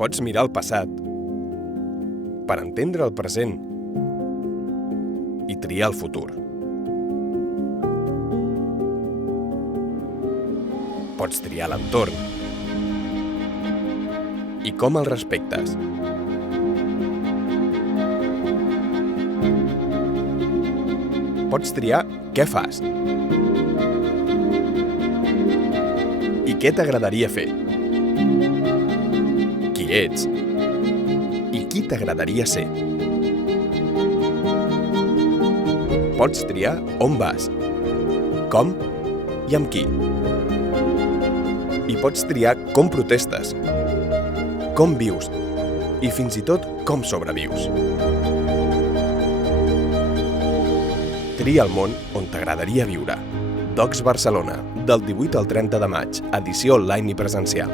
Pots mirar el passat per entendre el present i triar el futur. Pots triar l'entorn i com el respectes. Pots triar què fas i què t'agradaria fer, qui ets i qui t'agradaria ser. Pots triar on vas, com i amb qui. I pots triar com protestes, com vius i fins i tot com sobrevius. Tria el món on t'agradaria viure. Docs Barcelona, del 18 al 30 de maig, edició online i presencial.